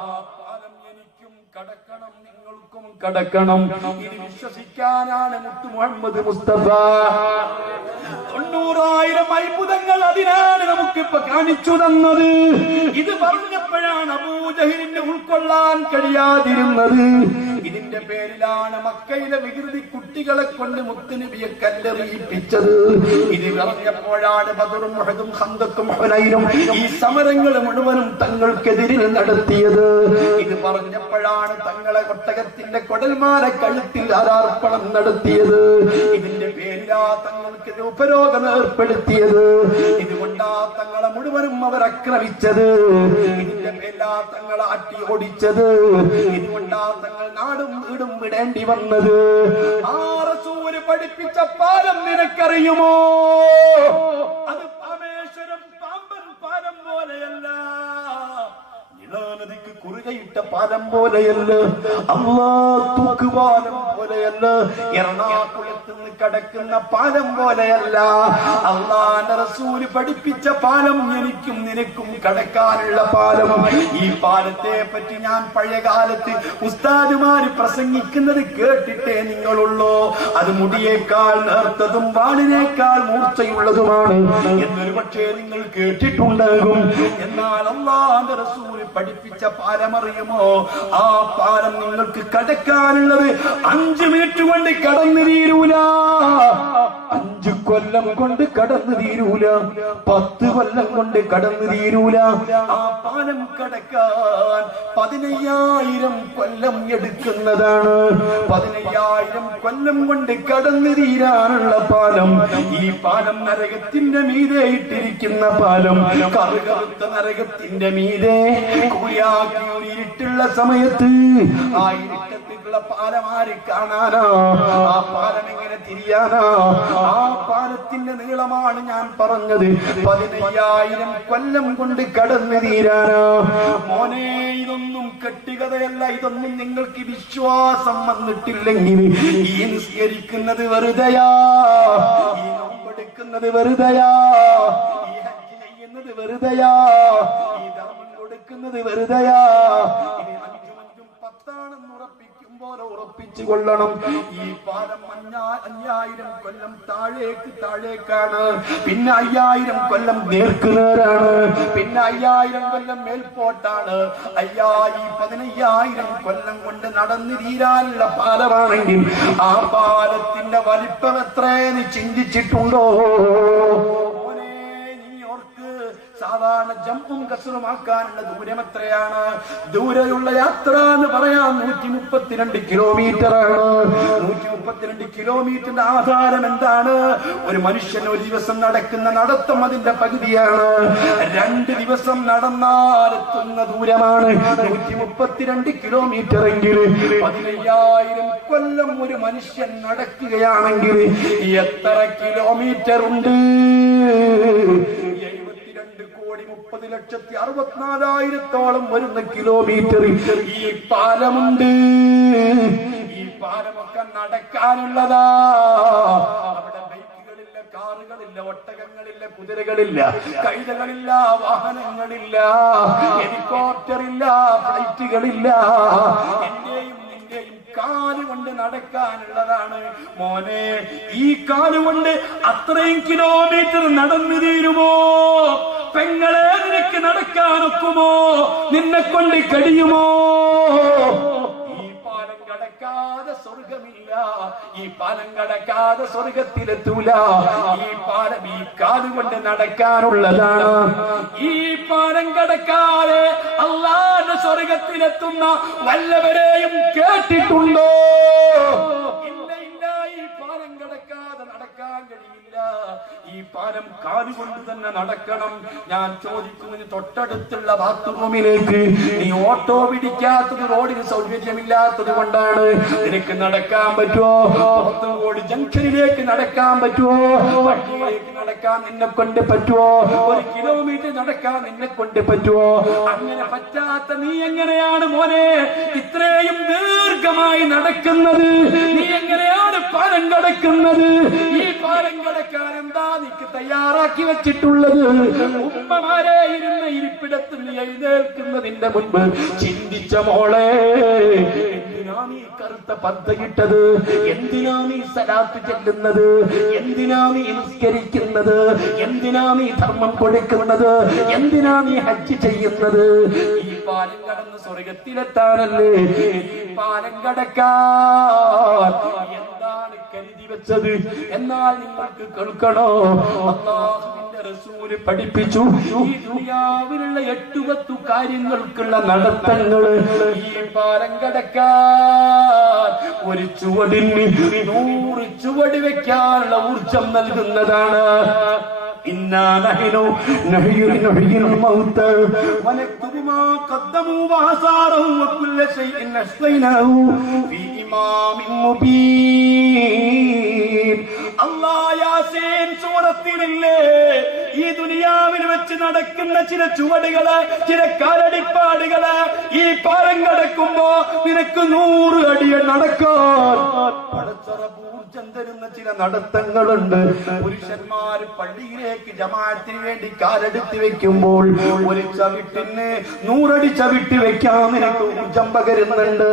ആ പാലം എനിക്കും കടക്കണം, നിങ്ങൾക്കും കടക്കണം. ഇത് വിശ്വസിക്കാനാണ് മുത്തു മുഹമ്മദ് മുസ്തഫ 90,000 അത്ഭുതങ്ങൾ അതിനാണ് നമുക്കിപ്പോ കാണിച്ചു തന്നത്. ഇത് പറഞ്ഞപ്പോഴാണ് അബൂജഹലിന് ഉൾക്കൊള്ളാൻ കഴിയാതിരുന്നത്. ഇതിന്റെ പേരിലാണ് മക്കയിലെ വികൃതി കുട്ടികളെ കൊണ്ട് മുത്തുനബിയെ കല്ലെറിയിപ്പിച്ചത്. ഇത് പറഞ്ഞപ്പോഴാണ് ബദറും ഉഹദും ഖന്തക്കും ഹുനൈനും ഈ സമരങ്ങൾ മുഴുവനും തങ്ങൾക്കെതിരിൽ നടത്തിയത്. ഇത് പറഞ്ഞപ്പോഴാണ് തങ്ങളെ ഒട്ടകത്തിന്റെ കൊടൽമാല കഴുത്തിൽ ആരാർപ്പണം നടത്തിയത്. ഇതിന്റെ പേരിലാ തങ്ങൾക്ക് ഉപരോധം ഏർപ്പെടുത്തിയത്. ഇതുകൊണ്ടാ തങ്ങളെ മുഴുവനും അവർ ആക്രമിച്ചത്. ഇതിന്റെ പേരിലാ തങ്ങളെ അട്ടി ഓടിച്ചത്. ഇതുകൊണ്ടാ തങ്ങൾ നാടും വീടും വിടേണ്ടി വന്നത്. ആ റസൂല് പഠിപ്പിച്ച പാലം നിനക്കറിയുമോ? അത് രാമേശ്വരം പാമ്പൻ പാലം പോലെയല്ല, നദിക്ക് കുറുകയിട്ട പാലം പോലെയല്ല, തൂക്കുപാലം പോലെയല്ല, എറണാകുളത്ത് നിന്ന് കടക്കുന്ന പാലം പോലെയല്ല. അള്ളാന്റെ റസൂല് പഠിപ്പിച്ച പാലം എനിക്കും നിനക്കും കടക്കാനുള്ള പാലം. ഈ പാലത്തെ പറ്റി ഞാൻ പഴയ കാലത്ത് ഉസ്താദുമാര് പ്രസംഗിക്കുന്നത് കേട്ടിട്ടേ നിങ്ങളുള്ളൂ. അത് മുടിയേക്കാൾ നേർത്തതും വാളിനേക്കാൾ മൂർച്ചയുള്ളതുമാണ് എന്നൊരു പക്ഷേ നിങ്ങൾ കേട്ടിട്ടുണ്ടാകും. എന്നാൽ അള്ളാന്റെ റസൂല് പഠിപ്പിച്ച പാലം അറിയുമോ? ആ പാലം നിങ്ങൾക്ക് കടക്കാനുള്ളത് 5 മിനിറ്റ് കൊണ്ട് കടന്നു തീരൂല, 5 കൊല്ലം കൊണ്ട് കടന്നു തീരൂല, 10 കൊല്ലം കൊണ്ട് കടന്നു തീരൂല. ആ പാലം കടക്കാൻ 15,000 കൊല്ലം എടുക്കുന്നതാണ്. 15,000 കൊല്ലം കൊണ്ട് കടന്നു തീരാനുള്ള പാലം. ഈ പാലം നരകത്തിന്റെ മീതെ ഇട്ടിരിക്കുന്ന പാലം. കറുകറുത്ത നരകത്തിന്റെ മീതെ ഇരുട്ടുള്ള സമയത്ത് ആ ഇരുട്ടത്തിലുള്ള പാലം ആര് കാണാനാ? ആ പാലം എങ്ങനെ തിരിയാനാ? ആ പാലത്തിന്റെ നീളമാണ് ഞാൻ പറഞ്ഞത്. 15,000 കൊല്ലം കൊണ്ട് കടന്നു തീരാനാ. മോനെ, ഇതൊന്നും കെട്ടുകഥയല്ല. ഇതൊന്നും നിങ്ങൾക്ക് വിശ്വാസം വന്നിട്ടില്ലെങ്കിൽ ഈ നിസ്കരിക്കുന്നത് വെറുതെയാ, ഈ നോമ്പെടുക്കുന്നത് വെറുതെയാ, ഈ ഹജ്ജ് ചെയ്യുന്നത് വെറുതെയാ, ഈ ധർമ്മം കൊടുക്കുന്നത് വെറുതെയാ. ഇനി 5 5 10 ഉറപ്പിക്കുമ്പോൾ ഉറപ്പിച്ചു കൊള്ളണം. ഈ പാലം 5,000 കൊല്ലം താഴേക്കാണ്, പിന്നെ 5,000 കൊല്ലം നേർക്കുനേരാണ്, പിന്നെ 5,000 കൊല്ലം മേൽപോട്ടാണ്. ഈ 15,000 കൊല്ലം കൊണ്ട് നടന്നു തീരാനുള്ള പാലമാണെങ്കിൽ ആ പാലത്തിന്റെ വലിപ്പം എത്രയെന്ന് ചിന്തിച്ചിട്ടുണ്ടോ? സാധാരണ ജംഉം കസ്റുമാക്കാനുള്ള ദൂരം എത്രയാണ്? ദൂരെയുള്ള യാത്ര എന്ന് പറയാൻ 132 കിലോമീറ്റർ ആണ്. 132 കിലോമീറ്ററിന്റെ ആധാരം എന്താണ്? ഒരു മനുഷ്യൻ ഒരു ദിവസം നടക്കുന്ന നടത്തം അതിന്റെ പകുതിയാണ്. 2 ദിവസം നടന്നാലെത്തുന്ന ദൂരമാണ് 132 കിലോമീറ്റർ എങ്കിൽ 15,000 കൊല്ലം ഒരു മനുഷ്യൻ നടക്കുകയാണെങ്കിൽ എത്ര കിലോമീറ്റർ ഉണ്ട്? 72,30,64,000 വരുന്ന കിലോമീറ്റർ ഈ പാലമുണ്ട്. ഈ പാലമൊക്കെ നടക്കാനുള്ളതാ. അവിടെ ബൈക്കുകളില്ല, കാറുകളില്ല, ഒട്ടകങ്ങളില്ല, കുതിരകളില്ല, കഴുതകളില്ല, വാഹനങ്ങളില്ല, ഹെലികോപ്റ്ററില്ല, ഫ്ലൈറ്റുകളില്ല. എന്റെയും നിന്റെയും കാലുകൊണ്ട് നടക്കാനുള്ളതാണ്. മോനെ, ഈ കാലുകൊണ്ട് അത്രയും കിലോമീറ്റർ നടന്നു തീരുമോ? പെങ്ങളെ, നിനക്ക് നടക്കാനൊക്കുമോ? നിന്നെ കൊണ്ട് കഴിയുമോ? ഈ പാലം കടക്കാതെ സ്വർഗമില്ല, ഈ പാലം കടക്കാതെ സ്വർഗത്തിലെത്തൂല. ഈ പാലം ഈ കാലുകൊണ്ട് നടക്കാനുള്ളതാണ്. ഈ പാലം കടക്കാതെ അല്ലാഹുവിന്റെ സ്വർഗത്തിലെത്തുന്ന വല്ലവരെയും കേട്ടിട്ടുണ്ടോ? ഇല്ല, ഇല്ല. ഈ പാലം കടക്കാതെ നടക്കാൻ കഴിയില്ല. ഈ പാലം കാലുകൊണ്ട് തന്നെ നടക്കണം. ഞാൻ ചോദിക്കുന്നത്, തൊട്ടടുത്തുള്ള ബാത്റൂമിലേക്ക് നീ ഓട്ടോ പിടിക്കാത്തത്, റോഡിന് സൗകര്യമില്ലാത്തത് കൊണ്ടാണ്. നിനക്ക് നടക്കാൻ പറ്റുമോ? പോത്തങ്കോട് ജംഗ്ഷനിലേക്ക് നടക്കാൻ പറ്റുമോ? വണ്ടിയിലേക്ക് നടക്കാൻ നിന്നെ കൊണ്ട് പറ്റുമോ? 1 കിലോമീറ്റർ നടക്കാൻ നിന്നെ കൊണ്ട് പറ്റുമോ? അങ്ങനെ പറ്റാത്ത നീ എങ്ങനെയാണ് മോനെ ഇത്രയും ദീർഘമായി നടക്കുന്നത്? നീ എങ്ങനെയാണ് പാലം കടക്കുന്നത്? ഈ പാലം കടക്കാൻ എന്താ നീക്ക് തയ്യാറാക്കി വെച്ചിട്ടുള്ളത്? ഉമ്മമാരെ, ഇരുന്ന ഇരിപ്പിടത്ത് നീ എഴുന്നേൽക്കുന്നതിന്റെ മുൻപ് ചിന്തിച്ച മോളെ, എന്തിനാ നീ കറുത്ത പർദ്ദയിട്ടത്? എന്തിനാ നീ സലാത്ത് ചെല്ലുന്നത്? എന്തിനാ നീ നിസ്കരിക്കുന്നത്? എന്തിനാ നീ ധർമ്മം കൊടുക്കുന്നത്? എന്തിനാ നീ ഹജ്ജ് ചെയ്യുന്നത്? ഈ പാലം കടന്ന് സ്വർഗത്തിലെത്താനല്ലേ? ഈ പാലം കടക്കാൻ എന്താണ് കരുതി വെച്ചത്? എന്നാൽ നിങ്ങൾക്ക് കേൾക്കണോ, അല്ലാഹുവിന്റെ റസൂല് പഠിപ്പിച്ചു, ഈ ദുനിയാവിലുള്ള 8 കാര്യങ്ങൾക്കുള്ള നടത്തങ്ങള് ഈ പാലം കടക്കാൻ ഒരു ചുവടിന് 100 ചുവട് വെക്കാനുള്ള ഊർജം നൽകുന്നതാണ്. إنا نحن نحيي الموت ونكتب ما قدموا وآثارهم وكل شيء أحصيناه في إمام مبين. അല്ലാഹ് യാസീൻ സൂറത്തിലെ ഈ ദുനിയാവിൽ വെച്ച് നടക്കുന്ന ചില ചുവടുകള്, ചില കാലടിപ്പാടുകള് ഈ പാലം കടക്കുമ്പോ നിനക്ക് 100 അടി നടക്കാൻ ഊർജം തരുന്ന ചില നടത്തങ്ങളുണ്ട്. പുരുഷന്മാർ പള്ളിയിലേക്ക് ജമാഅത്തിന് വേണ്ടി കാലെടുത്ത് വെക്കുമ്പോൾ ഒരു ചവിട്ടിന് 100 അടി ചവിട്ടി വെക്കാൻ നിനക്ക് ഊർജം പകരുന്നുണ്ട്.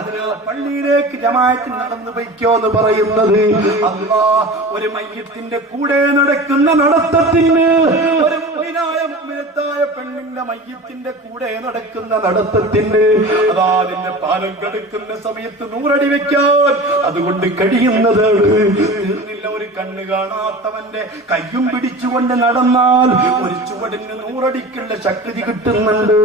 അതിന് പള്ളിയിലേക്ക് ജമാഅത്തിന് നടന്നു വയ്ക്കോന്ന് പറയുന്നത്. അല്ലാഹ് ഒരു മയ്യത്തിന്റെ കൂടെ നടക്കുന്ന നടത്തത്തിന്, ഒരു മുഅ്മിനായ പെണ്ണിന്റെ മയ്യത്തിന്റെ കൂടെ നടക്കുന്ന നടത്തത്തിന്, അതാ അതിന്റെ പാലം കടക്കുന്ന സമയത്ത് 100 അടി വെക്കാൻ അതുകൊണ്ട് കഴിയുന്നത് തീർന്നില്ല. ഒരു കണ്ണ് കാണാത്തവന്റെ കയ്യും പിടിച്ചുകൊണ്ട് നടന്നാൽ ഒരു ചുവടിന് 100 അടിക്കുള്ള ശക്തി കിട്ടുന്നുണ്ട്.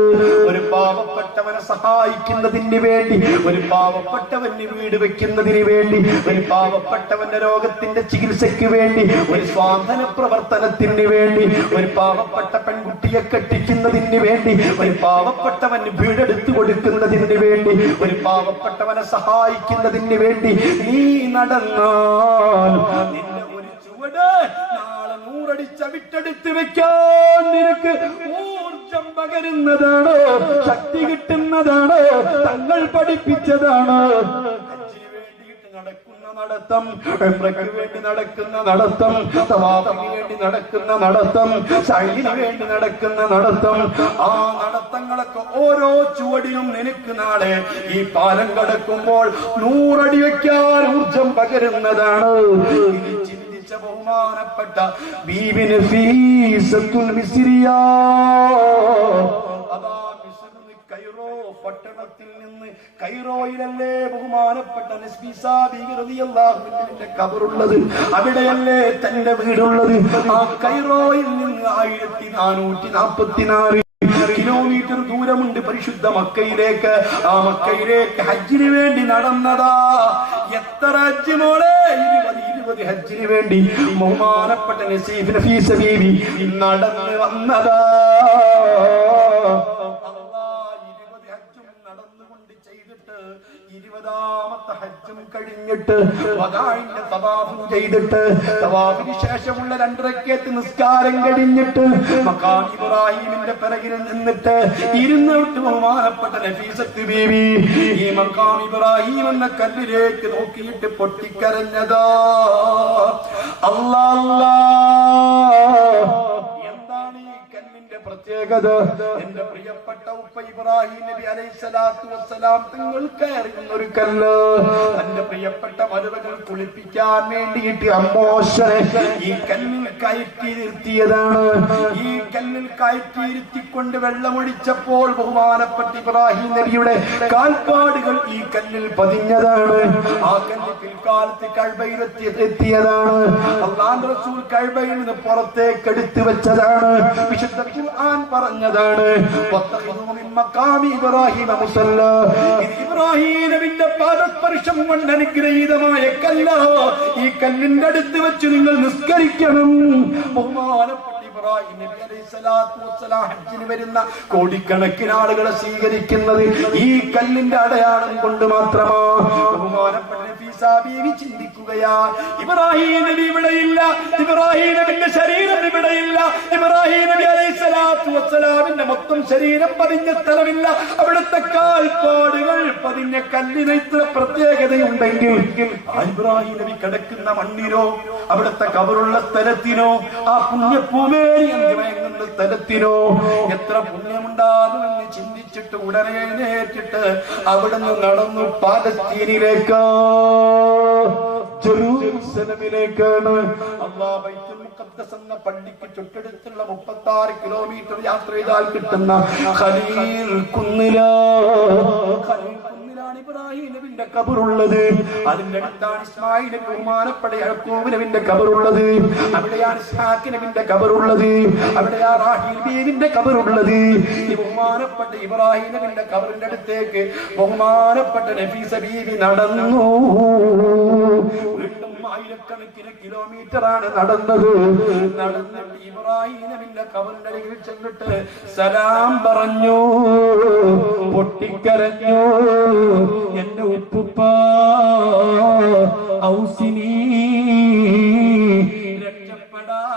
ഒരു പാവപ്പെട്ടവനെ സഹായിക്കുന്നതിന് വേണ്ടി, ഒരു പാവപ്പെട്ടവന് വീട് വെക്കുന്നതിന് വേണ്ടി, ഒരു പാവപ്പെട്ടവന്റെ രോഗത്തിന്റെ ചികിത്സയ്ക്ക് വേണ്ടി, ഒരു സ്വാന്തന പ്രവർത്തനത്തിന് വേണ്ടി, ഒരു പാവപ്പെട്ട പെൺകുട്ടിയെ കെട്ടിക്കുന്നതിന് വേണ്ടി, ഒരു പാവപ്പെട്ടവന് വീടെടുത്തു കൊടുക്കുന്നതിന് വേണ്ടി, ഒരു പാവപ്പെട്ടവനെ സഹായിക്കുന്നതിന് വേണ്ടി നീ നടന്നാൽ നിന്റെ ഒരു ചുവട് നാളെ 100 അടി ചവിട്ടെടുത്ത് വെക്കാൻ നിനക്ക് ഊർജം പകരുന്നതാണ്, ശക്തി കിട്ടുന്നതാണ്, തങ്ങൾ പഠിപ്പിച്ചതാണ്. നടക്കുന്ന നടത്തം, ഉംറയ്ക്ക് വേണ്ടി നടക്കുന്ന നടത്തം, തവാഫിന് വേണ്ടി നടക്കുന്ന നടത്തം, സഅയിന് വേണ്ടി നടക്കുന്ന നടത്തം, ആ നടത്തങ്ങളൊക്കെ ഓരോ ചുവടിനും നിനക്ക് നാളെ ഈ പാലം കടക്കുമ്പോൾ 100 അടി വെക്കാൻ ഊർജം പകരുന്നതാണ്. ചിന്തിച്ച ബഹുമാനപ്പെട്ട ബീബി നഫീസത്തുൽ മിസ്രിയ, അതാ കൈറോ പട്ടണത്തിൽ നിന്ന്, കൈറോയിലല്ലേ ബഹുമാനപ്പെട്ട നസ്ബീസാ ബീവി റളിയല്ലാഹു അൻഹയുടെ ഖബറുള്ളത്, അവിടെയല്ലേ തന്റെ വീടുള്ളത്. ആ കൈറോയിൽ നിന്ന് 1444 കിലോമീറ്റർ ദൂരമുണ്ട് പരിശുദ്ധ മക്കയിലേക്ക്. ആ മക്കയിലേക്ക് ഹജ്ജിന് വേണ്ടി നടന്നതാ. എത്ര ഹജ്ജ് മോളെ? 20 ഹജ്ജിന് വേണ്ടി ബഹുമാനപ്പെട്ട നഫീസ ബീവി നടന്ന് വന്നതാ. ചെയ്തിട്ട് 20ാമത്തെ ഹജ്ജും കഴിഞ്ഞിട്ട് വദാഇന്റെ തവാഫും ചെയ്തിട്ട് തവാഫിന് ശേഷമുള്ള 2 റക്അത്ത് നിസ്കാരം കഴിഞ്ഞിട്ട് മഖാം ഇബ്രാഹിമിന്റെ പിറകിൽ നിന്നിട്ട് ഇരുന്നിട്ട് ബഹുമാനപ്പെട്ട നഫീസത്ത് ബീവി ഈ മഖാം ഇബ്രാഹിം എന്ന കല്ലിലേക്ക് നോക്കിയിട്ട് പൊട്ടിക്കരഞ്ഞതാ. അല്ലാഹ് പ്രത്യേകത, എന്റെ പ്രിയപ്പെട്ട ഉപ്പ ഇബ്രാഹിം നബി അലൈഹിസ്സലാത്തു വസ്സലാം തങ്ങൾ കയറുന്ന ഒരു കല്ല് എന്റെ പ്രിയപ്പെട്ട മരുമകൾ കുളിപ്പിക്കാൻ വേണ്ടിയിട്ട് അമ്മോശനെ ഈ കല്ലിൽ കയറ്റി നിർത്തിയതാണ്. ഈ കല്ലിൽ കയറ്റി ഇരുത്തിക്കൊണ്ട് വെള്ളമൊഴിച്ചപ്പോൾ ബഹുമാനപ്പെട്ട ഇബ്രാഹിം നബിയുടെ കാൽപ്പാടുകൾ ഈ കല്ലിൽ പതിഞ്ഞതാണ്. ആ കല്ല് പിൽക്കാലത്ത് കഅബയിലെത്തിയതാണ്. അല്ലാഹുവിന്റെ റസൂൽ കഅബയിൽ നിന്ന് പുറത്തേക്ക് എടുത്തു വെച്ചതാണ്. വിശുദ്ധ ഖുർആൻ പറഞ്ഞതാണ്, ഇബ്രാഹിം നബിയുടെ പാദസ്പർശം കൊണ്ട് അനുഗ്രഹീതമായ കല്ല, ഈ കല്ലിന്റെ അടുത്ത് വെച്ച് നിങ്ങൾ നിസ്കരിക്കണം. ബഹുമാനപ്പെട്ട ഇബ്രാഹിം നബി അലൈഹിസ്സലാത്തു വസ്സലാം ഹജ്ജിന് വരുന്ന കോടിക്കണക്കിന് ആളുകളെ സ്വീകരിക്കുന്നത് ഈ കല്ലിന്റെ അടയാളം കൊണ്ട് മാത്രമാ. ബഹുമാനപ്പെട്ട നഫീസ ബീവി ചിന്തിക്കുകയാ, ഇബ്രാഹിം നബി ഇവിടെയില്ല, ഇബ്രാഹിം നബിയുടെ ശരീരം ഇവിടെയില്ല, ഇബ്രാഹിം നബി അലൈഹിസ്സലാത്തു വസ്സലാമിന്റെ മൊത്തം ശരീരം പതിഞ്ഞ സ്ഥലമില്ല, അവിടുത്തെ കാൽപ്പാടുകൾ പതിഞ്ഞ കല്ലിന് ഇത്ര പ്രത്യേകതയുണ്ടെങ്കിൽ ഇബ്രാഹിം നബി കിടക്കുന്ന മണ്ണിനോ അവിടുത്തെ കബറുള്ള സ്ഥലത്തിനോ ആ പുണ്യഭൂമി എന്ത് മയങ്ങുന്ന സ്ഥലത്തിനോ എത്ര പുണ്യമുണ്ടാകുമെന്ന് ചിന്തിച്ചിട്ട് ഉടനെ എഴുന്നേറ്റിട്ട് അവിടുന്ന് നടന്നു പാലസ്തീനിലേക്ക്, ജെറൂസലമിലേക്കാണ്. അല്ലാഹു ബൈത്തുൽ മുഖദ്ദസ് എന്ന പള്ളിക്ക് ചുറ്റടുത്തുള്ള 36 കിലോമീറ്റർ യാത്ര ചെയ്താൽ കിട്ടുന്ന ഖലീൽ കുന്നിലാണ് ഇബ്രാഹിം നബിന്റെ ഖബറുള്ളത്. അതിന്റെ അടുത്താണ് ഇസ്മായിൽ നബി ബഹുമാനപ്പെട്ട യാക്കൂബ് നബിന്റെ ഖബറുള്ളത്. അവിടെയാണ് ഇസ്ഹാഖ് നബിന്റെ ഖബറുള്ളത്. അവിടെയാണ് റാഹീൽ ബീവിന്റെ ഖബറുള്ളത്. ഈ ബഹുമാനപ്പെട്ട ഇബ്രാഹിം നബിന്റെ ഖബറിന്റെ അടുത്തേക്ക് ബഹുമാനപ്പെട്ട നഫീസ ബീവി നടന്നു. വീണ്ടും ആയിരക്കണക്കിന് കിലോമീറ്ററാണ് നടന്നത്. നടന്നിട്ട് ഇബ്രാഹിം നബിന്റെ ഖബറിന്റെ അരികിൽ ചെന്നിട്ട് സലാം പറഞ്ഞു, പൊട്ടിക്കരഞ്ഞു. എന്റെ ഉപ്പുപ്പ ഔസിനി, രക്ഷപ്പെടാൻ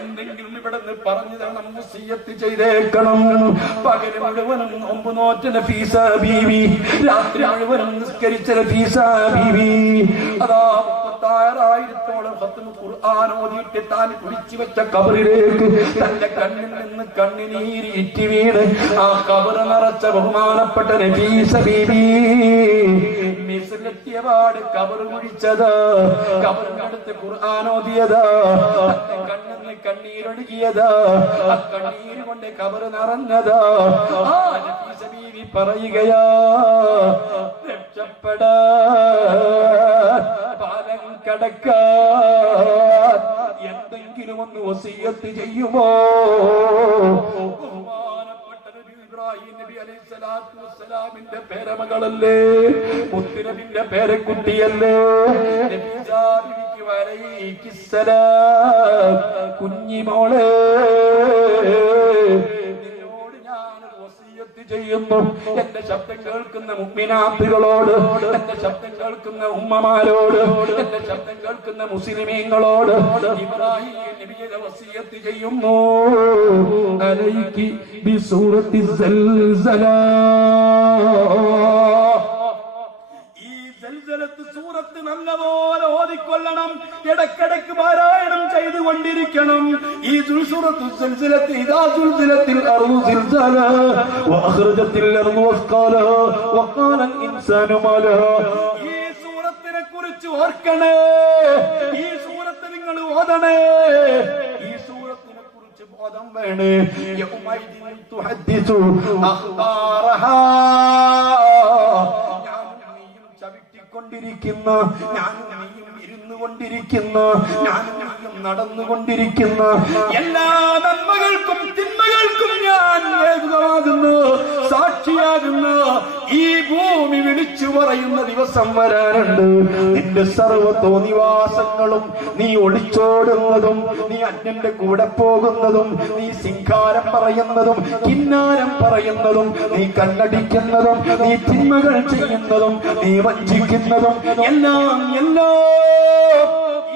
എന്തെങ്കിലും ഇവിടുന്ന് പറഞ്ഞു തരണം, വസിയ്യത്ത് ചെയ്തേക്കണം. പകല് മുഴുവനും നോമ്പ് നോറ്റ നഫീസ ബീവി, രാത്രി മുഴുവനും നിസ്കരിച്ച നഫീസ ബീവി, അതാ 36,000 ഖത്മ് ഖുർആൻ ഓതിയിട്ട് താൻ കുളിച്ചു വെച്ച ഖബറിലേക്ക് തന്റെ കണ്ണിൽ നിന്ന് കണ്ണുനീര് ഇറ്റി വീണ് ആ ഖബർ നിറച്ച ബഹുമാനപ്പെട്ട നഫീസ ബീവി മിസ്ലെത്തിയപാട് ഖബർ കുഴിച്ചത്, ഖബറിനടുത്ത് ഖുർആൻ ഓതിയത്, തന്റെ കണ്ണിൽ നിന്ന് കണ്ണീരൊഴുകിയത്, ആ കണ്ണീര് കൊണ്ട് ഖബർ നിറഞ്ഞത്. ആ നഫീസ ബീവി പറയുകയാ, രക്ഷപ്പെടാ പാലം കടക്കാൻ എന്തെങ്കിലും ഒന്ന് വസിയ്യത്ത് ചെയ്യുമോ? ബഹുമാനപ്പെട്ട നബി ഇബ്രാഹിം നബി അലൈഹിസ്സലാത്തു വസ്സലാമിന്റെ പേരമകളല്ലേ, മുത്തുനബിന്റെ പേരക്കുട്ടിയല്ലേ, നബിസാ ബിവിക്ക് വലൈഹിസ്സലാം, കുഞ്ഞിമോളെ ചെയ്യുന്നു. എന്റെ ശബ്ദം കേൾക്കുന്ന മുഅ്മിനാത്തുകളോട്, എന്റെ ശബ്ദം കേൾക്കുന്ന ഉമ്മമാരോട്, എന്റെ ശബ്ദം കേൾക്കുന്ന മുസ്ലിമീങ്ങളോട് ഇബ്രാഹിം നബിയുടെ വസിയത്ത് ചെയ്യുന്നു. അലൈകി ബിസൂറത്തി സൽസല, സൂറത്ത് നല്ലപോലെ ഓതിക്കൊള്ളണം, ഇടക്കിടക്ക് പാരായണം ചെയ്തുകൊണ്ടിരിക്കണം. ഈ സൂറത്തു സൽസലത്ത് ഇദാ സുൽസിലത്തിൽ അർളു സിൽസല വഅഖ്റജത്തിൽ അർളു വസ്ഖാല വഖാലൽ ഇൻസാനു മാ ലഹാ. ഈ സൂറത്തിനെ കുറിച്ച് ഓർക്കണേ, ഈ സൂറത്ത് നിങ്ങൾ ഓതണേ, ഈ സൂറത്തിനെ കുറിച്ച് ബോധം വേണേ. യൗമൈദിൻ തുഹദ്ദിസു അഖ്ബാറഹാ, കൊണ്ടിരിക്കുന്ന ഞാനും നീയും ഇരുന്നു കൊണ്ടിരിക്കുന്ന ഞാനും നീയും നടന്നുകൊണ്ടിരിക്കുന്ന എല്ലാ നന്മകൾക്കും തിന്മകൾക്കും ഞാൻ ഏകമാകുന്നു, സാക്ഷിയാകുന്നു. ഈ ഭൂമി വിളിച്ചു പറയുന്ന ദിവസം വരാനുണ്ട്. നിന്റെ സർവ്വ തോന്നിവാസങ്ങളും, നീ ഒളിച്ചോടുന്നതും, നീ അന്യന്റെ കൂടെ പോകുന്നതും, നീ സിംഗാരം പറയുന്നതും കിന്നാരം പറയുന്നതും, നീ കണ്ണടിക്കുന്നതും, നീ തിന്മകൾ ചെയ്യുന്നതും, നീ വഞ്ചിക്കുന്നതും എല്ലാം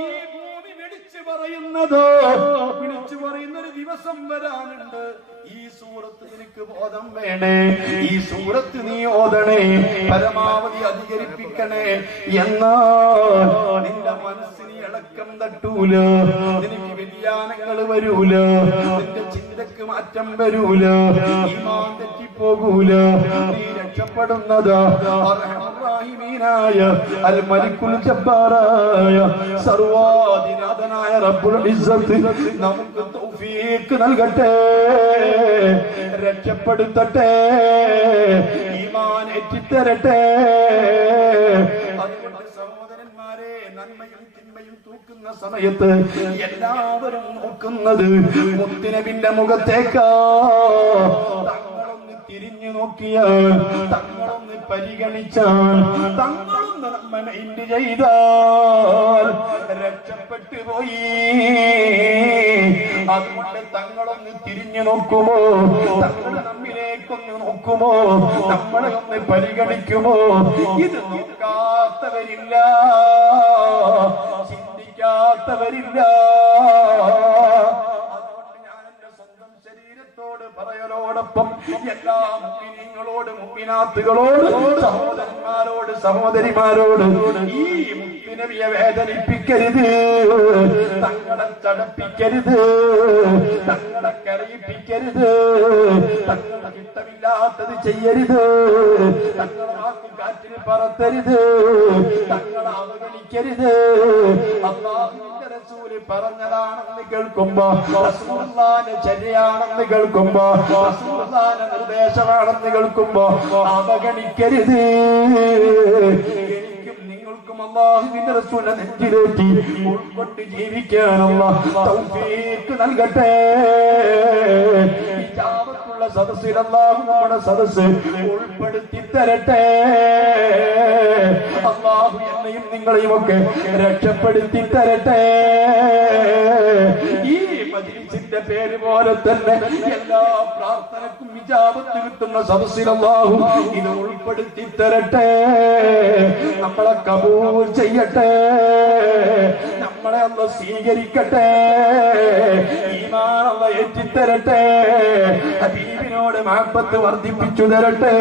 ഈ ഭൂമി വിളിച്ചു പറയുന്നൊരു ദിവസം വരാനുണ്ട്. ഈ സൂറത്ത് നിനക്ക് ബോധം വേണേ, ഈ സൂറത്ത് നീ ഓതണേ, പരമാവധി അധികരിപ്പിക്കണേ. എന്നാൽ നിന്റെ മനസ്സിന് ഇളക്കം തട്ടൂല, നിനക്ക് വ്യതിയാനങ്ങൾ വരൂല, നിന്റെ ചിന്തക്ക് മാറ്റം വരൂല, ഈമാൻ തെറ്റിപ്പോകൂല. നീ രക്ഷപ്പെടുന്നതാ അർഹമർറഹീമീനായ അൽ മലിക്കുൽ ജബ്ബാറായ സർവാധിനാഥനായ റബ്ബുൽ ഇസ്സത്ത് നമുക്ക് തൗഫീഖ് നൽകട്ടെ, രക്ഷപ്പെടുത്തട്ടെ, ഈമാൻ എത്തിത്തരട്ടെ. അതുകൊണ്ട് സഹോദരന്മാരെ, നന്മയും തിന്മയും തൂക്കുന്ന സമയത്ത് എല്ലാവരും നോക്കുന്നത് മുത്തുനബിന്റെ മുഖത്തേക്കാ. തങ്ങളൊന്ന് തിരിഞ്ഞു നോക്കിയാൽ, തങ്ങളൊന്ന് പരിഗണിച്ചാൽ, തങ്ങളൊന്ന് നമ്മെ മൈൻഡ് ചെയ്താൽ രക്ഷപ്പെട്ടു പോയി. അതുകൊണ്ട് തങ്ങളൊന്ന് തിരിഞ്ഞു നോക്കുമോ, തങ്ങൾ നമ്മിലേക്കൊന്ന് നോക്കുമോ, നമ്മളെ ഒന്ന് പരിഗണിക്കുമോ? ഇത് നോക്കാത്തവരില്ല, ചിന്തിക്കാത്തവരില്ല. പറയലോടൊപ്പം എല്ലാ മുഅ്മിനീങ്ങളോട്, മുഅ്മിനാത്തുകളോട്, സഹോദരന്മാരോട്, സഹോദരിമാരോട് ഈ നബിയെ വേദനിപ്പിക്കരുത്, തങ്ങളെ ചടപ്പിക്കരുത്, തങ്ങളെ കരയിപ്പിക്കരുത്, തങ്ങളെ ഇഷ്ടമില്ലാത്തത് ചെയ്യരുത്, തങ്ങളെ വാക്ക് കാറ്റിൽ പറത്തരുത്, തങ്ങളെ അവഗണിക്കരുത്. അല്ലാഹുവിന്റെ റസൂല് പറഞ്ഞതാണെന്ന് കേൾക്കുമ്പോ, റസൂലുള്ളാഹിന്റെ ചര്യയാണെന്ന് കേൾക്കുമ്പോ, റസൂലുള്ളാഹിന്റെ നിർദ്ദേശമാണെന്ന് കേൾക്കുമ്പോ അവഗണിക്കരുത്. എനിക്കും നിങ്ങൾക്കും അല്ലാഹുവിന്റെ റസൂലിനെ നെഞ്ചിലേറ്റി ഉൾക്കൊണ്ട് ജീവിക്കാനുള്ള തൗഫീഖ് നൽകട്ടെ. ഇജാബത്തുള്ള സദസ്സിൽ അല്ലാഹു നമ്മുടെ സദസ്സ് ഉൾപ്പെടുത്തി തരട്ടെ. അല്ലാഹു എന്നെയും നിങ്ങളെയും ഒക്കെ രക്ഷപ്പെടുത്തി തരട്ടെ. ഈ മജ്‌ലിസിന്റെ പേര് പോലെ തന്നെ എല്ലാ പ്രാർത്ഥനക്കും ഇജാബത്ത് കിട്ടുന്ന സദസ്സിൽ അല്ലാഹു ഇത് ഉൾപ്പെടുത്തി തരട്ടെ. നമ്മളെ കബൂൽ ചെയ്യട്ടെ, നമ്മളെ അല്ലാഹു സ്വീകരിക്കട്ടെ, ഈമാൻ അല്ലാഹു ഏറ്റിത്തരട്ടെ, ഹബീബിനോട് മഹബ്ബത്ത് വർദ്ധിപ്പിച്ചു തരട്ടെ.